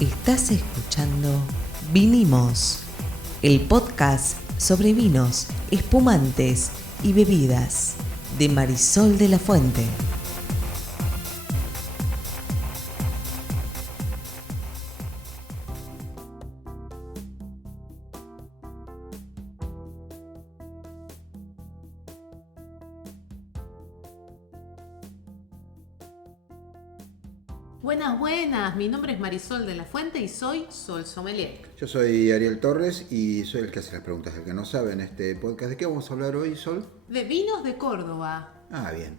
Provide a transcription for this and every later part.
Estás escuchando Vinimos, el podcast sobre vinos, espumantes y bebidas de Marisol de la Fuente. Buenas, mi nombre es Marisol de la Fuente y soy Sol Sommelier. Yo soy Ariel Torres y soy el que hace las preguntas del que no sabe en este podcast. ¿De qué vamos a hablar hoy, Sol? De vinos de Córdoba. Ah, bien.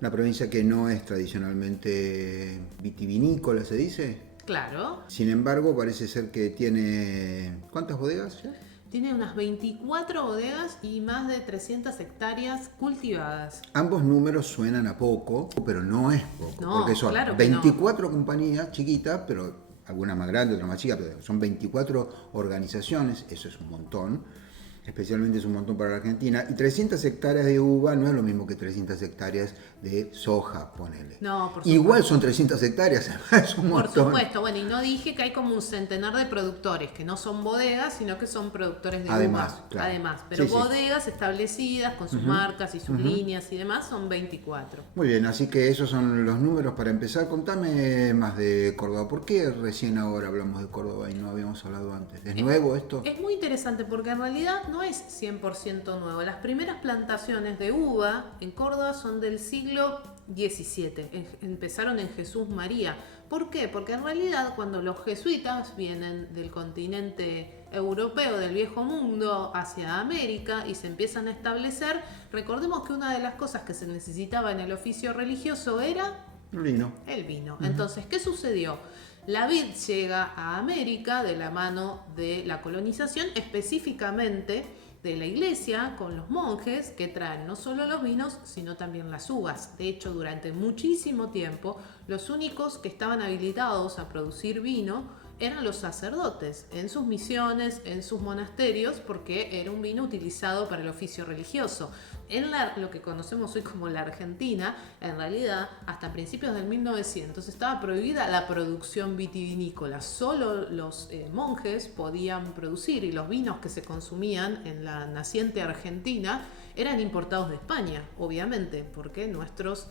Una provincia que no es tradicionalmente vitivinícola, ¿se dice? Claro. Sin embargo, parece ser que tiene... ¿Cuántas bodegas ya? Tiene unas 24 bodegas y más de 300 hectáreas cultivadas. Ambos números suenan a poco, pero no es poco. No, porque son claro que 24 compañías chiquitas, pero algunas más grandes, otras más chicas, pero son 24 organizaciones, eso es un montón. Especialmente es un montón para la Argentina. Y 300 hectáreas de uva no es lo mismo que 300 hectáreas de soja, ponele. No, por supuesto. Igual son 300 hectáreas, es un montón. Por supuesto, bueno, y no dije que hay como un centenar de productores, que no son bodegas, sino que son productores de Además, uva. claro. Además, pero Sí, sí. bodegas establecidas con sus marcas y sus líneas y demás son 24. Muy bien, así que esos son los números para empezar. Contame más de Córdoba. ¿Por qué recién ahora hablamos de Córdoba y no habíamos hablado antes? ¿Es nuevo esto? Es muy interesante porque en realidad no es 100% nuevo. Las primeras plantaciones de uva en Córdoba son del siglo XVII. Empezaron en Jesús María. ¿Por qué? Porque en realidad cuando los jesuitas vienen del continente europeo, del viejo mundo, hacia América y se empiezan a establecer, recordemos que una de las cosas que se necesitaba en el oficio religioso era El vino. Entonces, ¿qué sucedió? La vid llega a América de la mano de la colonización, específicamente de la iglesia, con los monjes que traen no solo los vinos, sino también las uvas. De hecho, durante muchísimo tiempo, los únicos que estaban habilitados a producir vino eran los sacerdotes, en sus misiones, en sus monasterios, porque era un vino utilizado para el oficio religioso. En lo que conocemos hoy como la Argentina, en realidad, hasta principios del 1900 estaba prohibida la producción vitivinícola. Solo los monjes podían producir y los vinos que se consumían en la naciente Argentina eran importados de España, obviamente, porque nuestros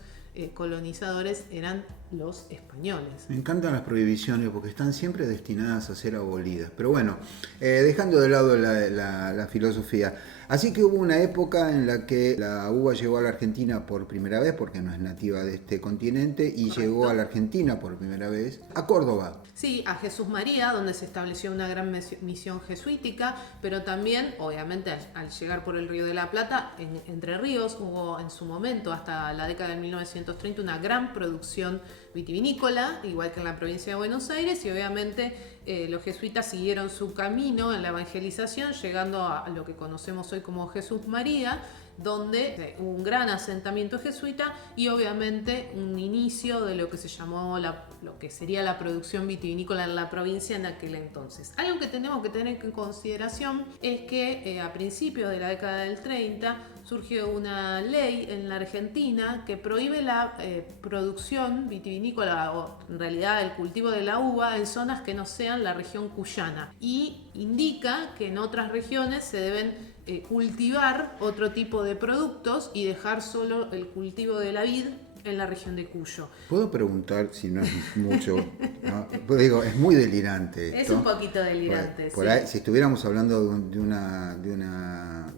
colonizadores eran los españoles. Me encantan las prohibiciones porque están siempre destinadas a ser abolidas. Pero bueno, dejando de lado la filosofía. Así que hubo una época en la que la uva llegó a la Argentina por primera vez, porque no es nativa de este continente, y Correcto. llegó a la Argentina por primera vez, a Córdoba. Sí, a Jesús María, donde se estableció una gran misión jesuítica, pero también, obviamente, al llegar por el Río de la Plata, en Entre Ríos, hubo en su momento, hasta la década de 1930, una gran producción vitivinícola, igual que en la provincia de Buenos Aires, y obviamente los jesuitas siguieron su camino en la evangelización, llegando a lo que conocemos hoy como Jesús María, donde hubo un gran asentamiento jesuita y obviamente un inicio de lo que se llamó lo que sería la producción vitivinícola en la provincia en aquel entonces. Algo que tenemos que tener en consideración es que a principios de la década del 30 surgió una ley en la Argentina que prohíbe la producción vitivinícola, o en realidad el cultivo de la uva, en zonas que no sean la región cuyana, y indica que en otras regiones se deben cultivar otro tipo de productos y dejar solo el cultivo de la vid en la región de Cuyo. ¿Puedo preguntar si no es mucho? ¿No? Pues digo, es muy delirante esto. Es un poquito delirante, Por sí. ahí, si estuviéramos hablando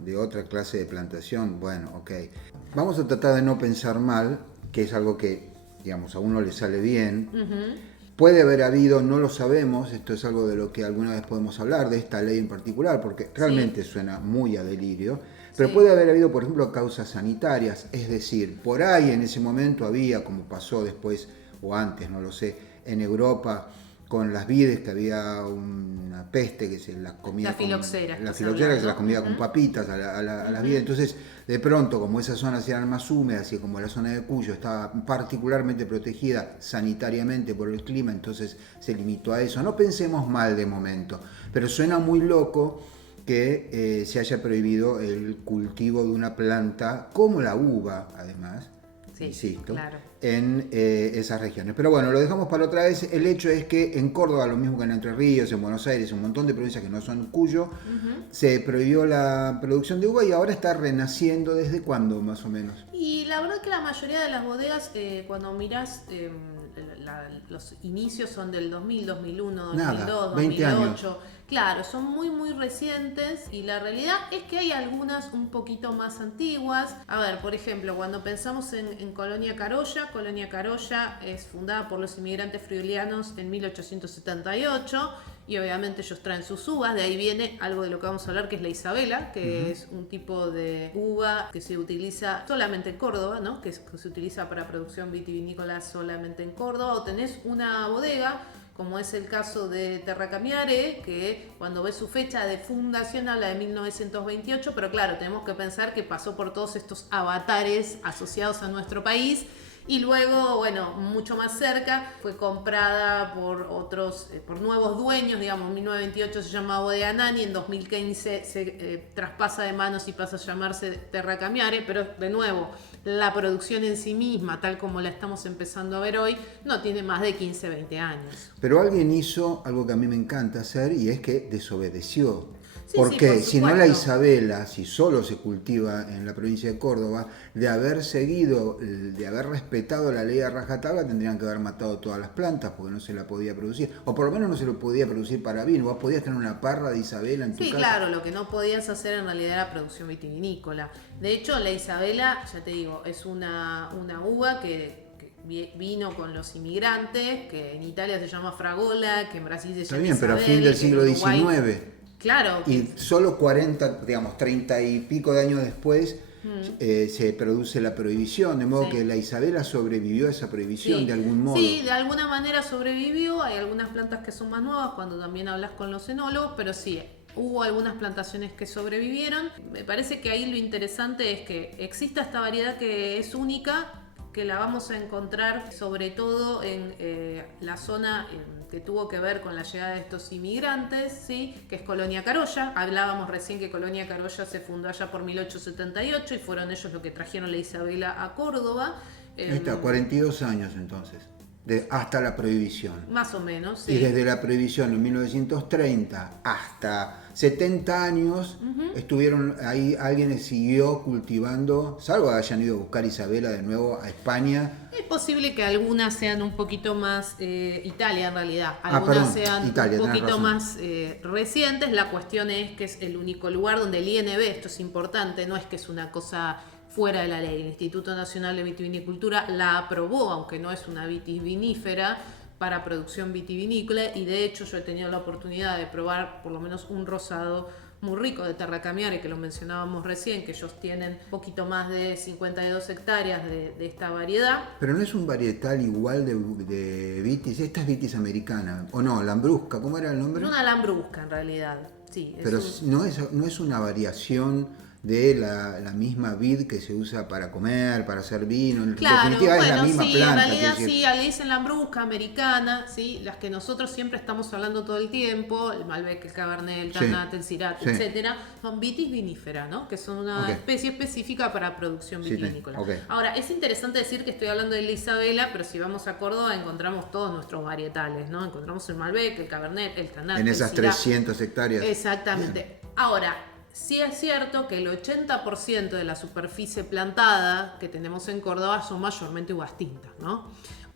de otra clase de plantación, bueno, ok. Vamos a tratar de no pensar mal, que es algo que, digamos, a uno le sale bien. Puede haber habido, no lo sabemos, esto es algo de lo que alguna vez podemos hablar, de esta ley en particular, porque realmente suena muy a delirio, pero puede haber habido, por ejemplo, causas sanitarias, es decir, por ahí en ese momento había, como pasó después o antes, no lo sé, en Europa, con las vides, que había una peste que se las comía. La filoxera. La filoxera que se las comía con papitas a las vides. Entonces, de pronto, como esas zonas eran más húmedas y como la zona de Cuyo estaba particularmente protegida sanitariamente por el clima, entonces se limitó a eso. No pensemos mal de momento, pero suena muy loco que se haya prohibido el cultivo de una planta como la uva, además, Sí, insisto, claro. en esas regiones. Pero bueno, lo dejamos para otra vez. El hecho es que en Córdoba, lo mismo que en Entre Ríos, en Buenos Aires, un montón de provincias que no son Cuyo, se prohibió la producción de uva y ahora está renaciendo. ¿Desde cuándo, más o menos? Y la verdad que la mayoría de las bodegas, cuando mirás, los inicios son del 2000, 2001, 2002, 20 2008. años. Claro, son muy muy recientes y la realidad es que hay algunas un poquito más antiguas. A ver, por ejemplo, cuando pensamos en Colonia Carolla es fundada por los inmigrantes friulianos en 1878 y obviamente ellos traen sus uvas, de ahí viene algo de lo que vamos a hablar que es la Isabela, que es un tipo de uva que se utiliza solamente en Córdoba, ¿no? Que se utiliza para producción vitivinícola solamente en Córdoba, o tenés una bodega como es el caso de Terra Cambiare, que cuando ves su fecha de fundación habla de 1928, pero claro, tenemos que pensar que pasó por todos estos avatares asociados a nuestro país, y luego, bueno, mucho más cerca, fue comprada por otros, por nuevos dueños, digamos, en 1928 se llamaba Bodega Nani, en 2015 se traspasa de manos y pasa a llamarse Terra Cambiare, pero de nuevo, la producción en sí misma, tal como la estamos empezando a ver hoy, no tiene más de 15, 20 años. Pero alguien hizo algo que a mí me encanta hacer y es que desobedeció. Sí, Porque por si no la supuesto. Isabela, si solo se cultiva en la provincia de Córdoba, de haber seguido, de haber respetado la ley a rajatabla, tendrían que haber matado todas las plantas porque no se la podía producir. O por lo menos no se lo podía producir para vino. Vos podías tener una parra de Isabela en tu Sí, casa. claro, lo que no podías hacer en realidad era producción vitivinícola. De hecho, la Isabela, ya te digo, es una uva que vino con los inmigrantes, que en Italia se llama Fragola, que en Brasil se Está llama bien, pero a Isabel, fin del que siglo en Uruguay- XIX. Claro. Y solo 40, digamos, 30 y pico de años después se produce la prohibición, de modo Sí. que la Isabela sobrevivió a esa prohibición Sí. de algún modo. Sí, de alguna manera sobrevivió. Hay algunas plantas que son más nuevas cuando también hablas con los enólogos, pero sí, hubo algunas plantaciones que sobrevivieron. Me parece que ahí lo interesante es que exista esta variedad que es única, que la vamos a encontrar sobre todo en la zona que tuvo que ver con la llegada de estos inmigrantes, ¿sí? Que es Colonia Carolla. Hablábamos recién que Colonia Carolla se fundó allá por 1878 y fueron ellos los que trajeron la Isabela a Córdoba. Ahí está, 42 años entonces, hasta la prohibición. Más o menos, sí. Y desde la prohibición en 1930 hasta 70 años estuvieron ahí, alguien siguió cultivando, salvo que hayan ido a buscar Isabela de nuevo a España. Es posible que algunas sean un poquito más, Italia en realidad, algunas perdón, sean Italia, un tenés poquito razón. más recientes. La cuestión es que es el único lugar donde el INB, esto es importante, no es que es una cosa fuera de la ley. El Instituto Nacional de Vitivinicultura la aprobó, aunque no es una vitis vinífera, para producción vitivinícola, y de hecho yo he tenido la oportunidad de probar por lo menos un rosado muy rico de Terra Cambiare, que lo mencionábamos recién, que ellos tienen un poquito más de 52 hectáreas de esta variedad. Pero no es un varietal igual de vitis, esta es vitis americana, o no, lambrusca, ¿cómo era el nombre? Es una lambrusca en realidad, sí. Pero no es una variación de la misma vid que se usa para comer, para hacer vino. En Claro, definitiva es la bueno, misma sí, planta. en realidad quiero decir. sí, le dicen lambrusca americana, sí, las que nosotros siempre estamos hablando todo el tiempo, el Malbec, el Cabernet, el Tannat, el Syrah, sí. etcétera, son vitis vinífera, ¿no? Que son una Ok. especie específica para producción Sí, vitivinícola. ok. Ahora, es interesante decir que estoy hablando de la Isabela, pero si vamos a Córdoba encontramos todos nuestros varietales, ¿no? Encontramos el Malbec, el Cabernet, el Tannat, En el esas Syrah. 300 hectáreas. Exactamente. Ahora, sí es cierto que el 80% de la superficie plantada que tenemos en Córdoba son mayormente uvas tintas, ¿no?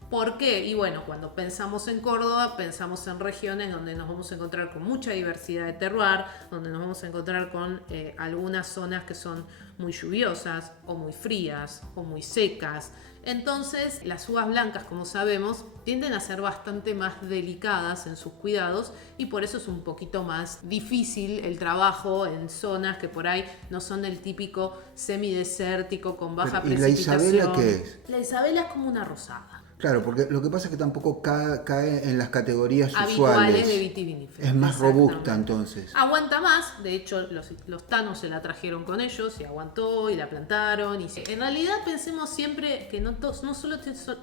¿Por qué? Y bueno, cuando pensamos en Córdoba, pensamos en regiones donde nos vamos a encontrar con mucha diversidad de terroir, donde nos vamos a encontrar con algunas zonas que son muy lluviosas, o muy frías, o muy secas. Entonces, las uvas blancas, como sabemos, tienden a ser bastante más delicadas en sus cuidados y por eso es un poquito más difícil el trabajo en zonas que por ahí no son el típico semidesértico con baja Pero, ¿y la precipitación. Isabela qué es? La Isabela es como una rosada. Claro, porque lo que pasa es que tampoco cae en las categorías Habituales usuales. de vitivinífera. Es más robusta Exactamente. entonces. Aguanta más, de hecho los tanos se la trajeron con ellos y aguantó y la plantaron. En realidad pensemos siempre que no solo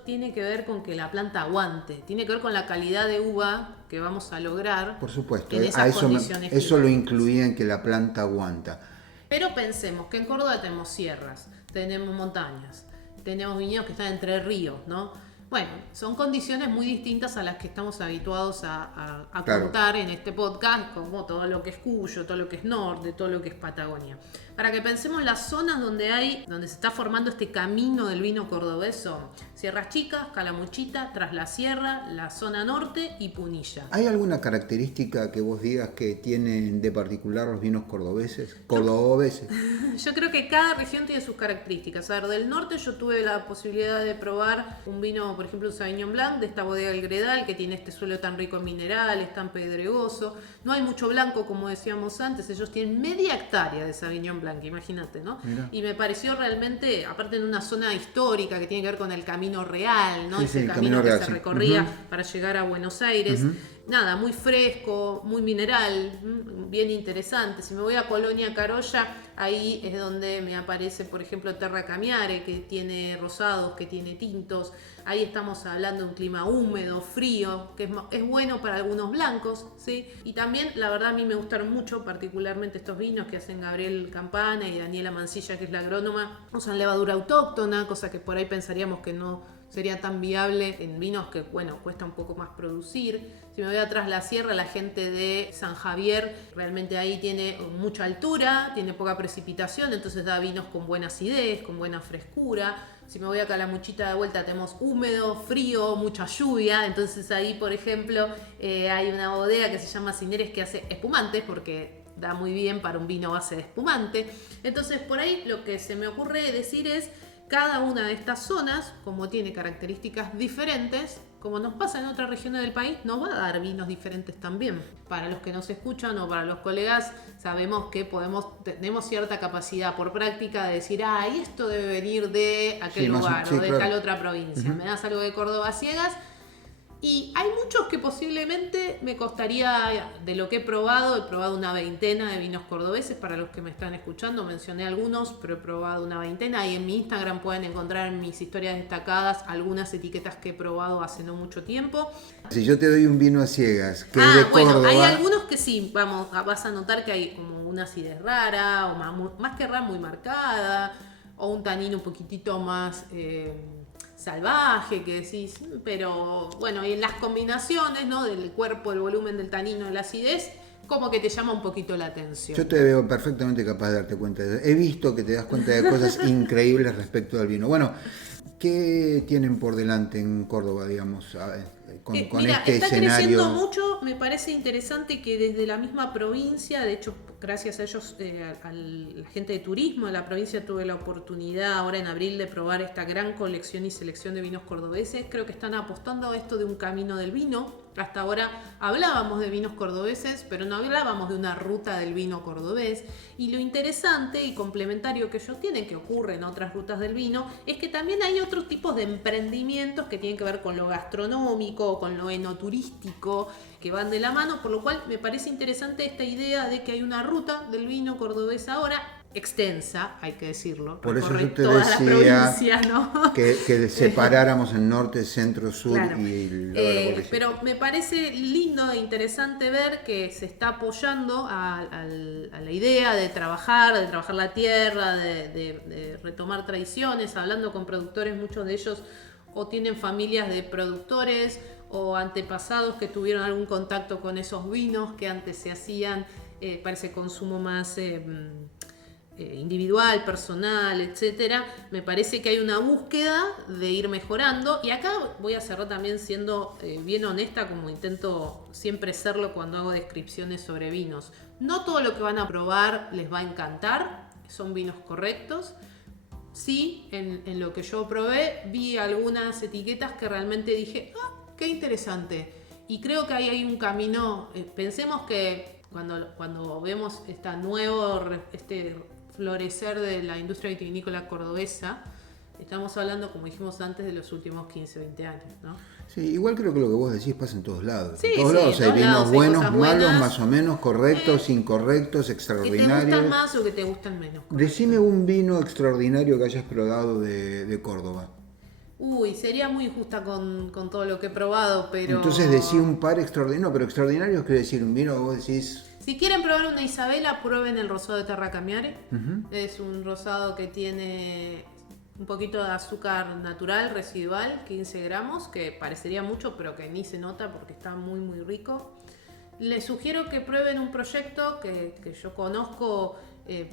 tiene que ver con que la planta aguante, tiene que ver con la calidad de uva que vamos a lograr. Por supuesto, en a esas eso, condiciones eso lo climáticas. incluía en que la planta aguanta. Pero pensemos que en Córdoba tenemos sierras, tenemos montañas. tenemos viñedos que están entre ríos, ¿no? Bueno, son condiciones muy distintas a las que estamos habituados a Claro. contar en este podcast, como todo lo que es Cuyo, todo lo que es Norte, todo lo que es Patagonia. Para que pensemos las zonas donde se está formando este camino del vino cordobés son Sierras Chicas, Calamuchita, Tras la Sierra, la zona norte y Punilla. ¿Hay alguna característica que vos digas que tienen de particular los vinos cordobeses? Yo creo que cada región tiene sus características. A ver, del norte yo tuve la posibilidad de probar un vino, por ejemplo, un Sauvignon Blanc de esta bodega El Gredal, que tiene este suelo tan rico en minerales, tan pedregoso. No hay mucho blanco, como decíamos antes. Ellos tienen media hectárea de Sauvignon Blanc, imagínate, ¿no? Mirá. Y me pareció realmente, aparte en una zona histórica que tiene que ver con el Camino Real, ¿no? Sí, Ese sí, el camino Camino que Real, se sí. recorría Ujú. para llegar a Buenos Aires. Nada, muy fresco, muy mineral, bien interesante. Si me voy a Colonia Carolla, ahí es donde me aparece, por ejemplo, Terra Camiare, que tiene rosados, que tiene tintos. Ahí estamos hablando de un clima húmedo, frío, que es bueno para algunos blancos, ¿sí? Y también, la verdad, a mí me gustaron mucho, particularmente estos vinos que hacen Gabriel Campana y Daniela Mancilla, que es la agrónoma. Usan levadura autóctona, cosa que por ahí pensaríamos que no sería tan viable en vinos que, bueno, cuesta un poco más producir. Si me voy atrás la sierra, la gente de San Javier realmente ahí tiene mucha altura, tiene poca precipitación, entonces da vinos con buena acidez, con buena frescura. Si me voy a Calamuchita de vuelta, tenemos húmedo, frío, mucha lluvia. Entonces ahí, por ejemplo, hay una bodega que se llama Cineres que hace espumantes, porque da muy bien para un vino base de espumante. Entonces por ahí lo que se me ocurre decir es, cada una de estas zonas, como tiene características diferentes, como nos pasa en otras regiones del país, nos va a dar vinos diferentes también. Para los que nos escuchan o para los colegas, sabemos que tenemos cierta capacidad por práctica de decir, y esto debe venir de aquel Sí, lugar sí, o de claro. tal otra provincia. Me das algo de Córdoba a ciegas. Y hay muchos que posiblemente me costaría, de lo que he probado una veintena de vinos cordobeses. Para los que me están escuchando, mencioné algunos, pero he probado una veintena. Y en mi Instagram pueden encontrar en mis historias destacadas algunas etiquetas que he probado hace no mucho tiempo. Si yo te doy un vino a ciegas, que es de Bueno, Córdoba, hay algunos que sí, vas a notar que hay como una acidez rara, o más que rara, muy marcada, o un tanino un poquitito más salvaje, que decís, pero bueno, y en las combinaciones, ¿no? Del cuerpo, el volumen del tanino, de la acidez, como que te llama un poquito la atención. yo te veo perfectamente capaz de darte cuenta. He visto que te das cuenta de cosas increíbles respecto al vino. Bueno, ¿qué tienen por delante en Córdoba, digamos, con Mira, este está escenario? creciendo mucho. Me parece interesante que desde la misma provincia, de hecho, gracias a ellos, a la gente de turismo de la provincia, tuve la oportunidad ahora en abril de probar esta gran colección y selección de vinos cordobeses. Creo que están apostando a esto de un camino del vino. Hasta ahora hablábamos de vinos cordobeses, pero no hablábamos de una ruta del vino cordobés. Y lo interesante y complementario que ellos tienen, que ocurre en otras rutas del vino, es que también hay otros tipos de emprendimientos que tienen que ver con lo gastronómico, con lo enoturístico, que van de la mano, por lo cual me parece interesante esta idea de que hay una ruta del vino cordobés ahora, extensa, hay que decirlo, Por eso recorre yo te toda la decía provincia, ¿no? que separáramos en norte, centro, sur Claro. y el lado de la cordillera. Pero me parece lindo e interesante ver que se está apoyando a la idea de trabajar la tierra, de retomar tradiciones, hablando con productores, muchos de ellos o tienen familias de productores o antepasados que tuvieron algún contacto con esos vinos que antes se hacían para ese consumo más individual, personal, etcétera. Me parece que hay una búsqueda de ir mejorando, y acá voy a cerrar también siendo bien honesta, como intento siempre serlo cuando hago descripciones sobre vinos. No todo lo que van a probar les va a encantar, son vinos correctos. Sí, en lo que yo probé vi algunas etiquetas que realmente dije, qué interesante. Y creo que ahí hay un camino. Pensemos que cuando vemos este florecer de la industria vitivinícola cordobesa, estamos hablando, como dijimos antes, de los últimos 15, 20 años, ¿no? Sí, igual creo que lo que vos decís pasa en todos lados. Sí, en todos sí, lados en hay todos vinos lados hay buenos, cosas malos, buenas. más o menos, correctos, incorrectos, Que te extraordinarios. gustan más o que te gustan menos. Decime un vino extraordinario que hayas probado de Córdoba. Uy, sería muy injusta con todo lo que he probado, pero... Entonces decí un par extraordinario, pero extraordinario quiere decir un vino que vos decís... Si quieren probar una Isabela, prueben el rosado de Terra Camiare. Es un rosado que tiene un poquito de azúcar natural, residual, 15 gramos, que parecería mucho, pero que ni se nota porque está muy, muy rico. Les sugiero que prueben un proyecto que yo conozco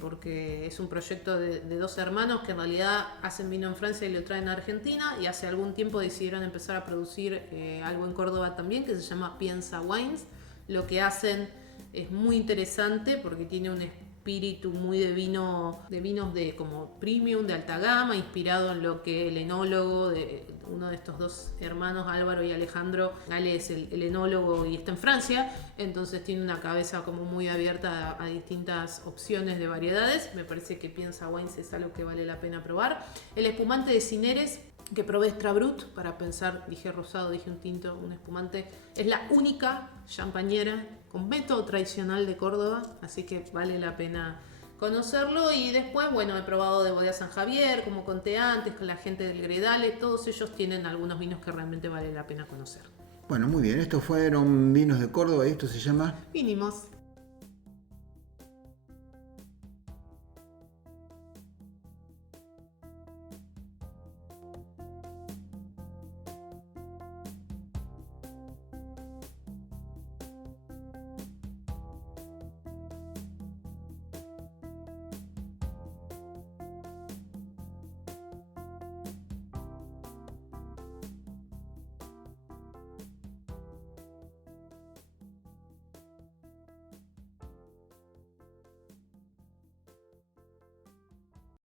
porque es un proyecto de dos hermanos que en realidad hacen vino en Francia y lo traen a Argentina, y hace algún tiempo decidieron empezar a producir algo en Córdoba también que se llama Piensa Wines. Lo que hacen es muy interesante porque tiene un espíritu muy de vinos de como premium, de alta gama, inspirado en lo que el enólogo de uno de estos dos hermanos, Álvaro y Alejandro. Ale es el enólogo y está en Francia, entonces tiene una cabeza como muy abierta a distintas opciones de variedades. Me parece que Piensa Wines es algo que vale la pena probar. El espumante de Cineres que probé Extra Brut, para pensar, dije rosado, dije un tinto, un espumante, es la única champañera con método tradicional de Córdoba, así que vale la pena conocerlo. Y después, bueno, he probado de Bodega San Javier, como conté antes, con la gente del Gredale. Todos ellos tienen algunos vinos que realmente vale la pena conocer. Bueno, muy bien, estos fueron vinos de Córdoba y esto se llama Vinimos.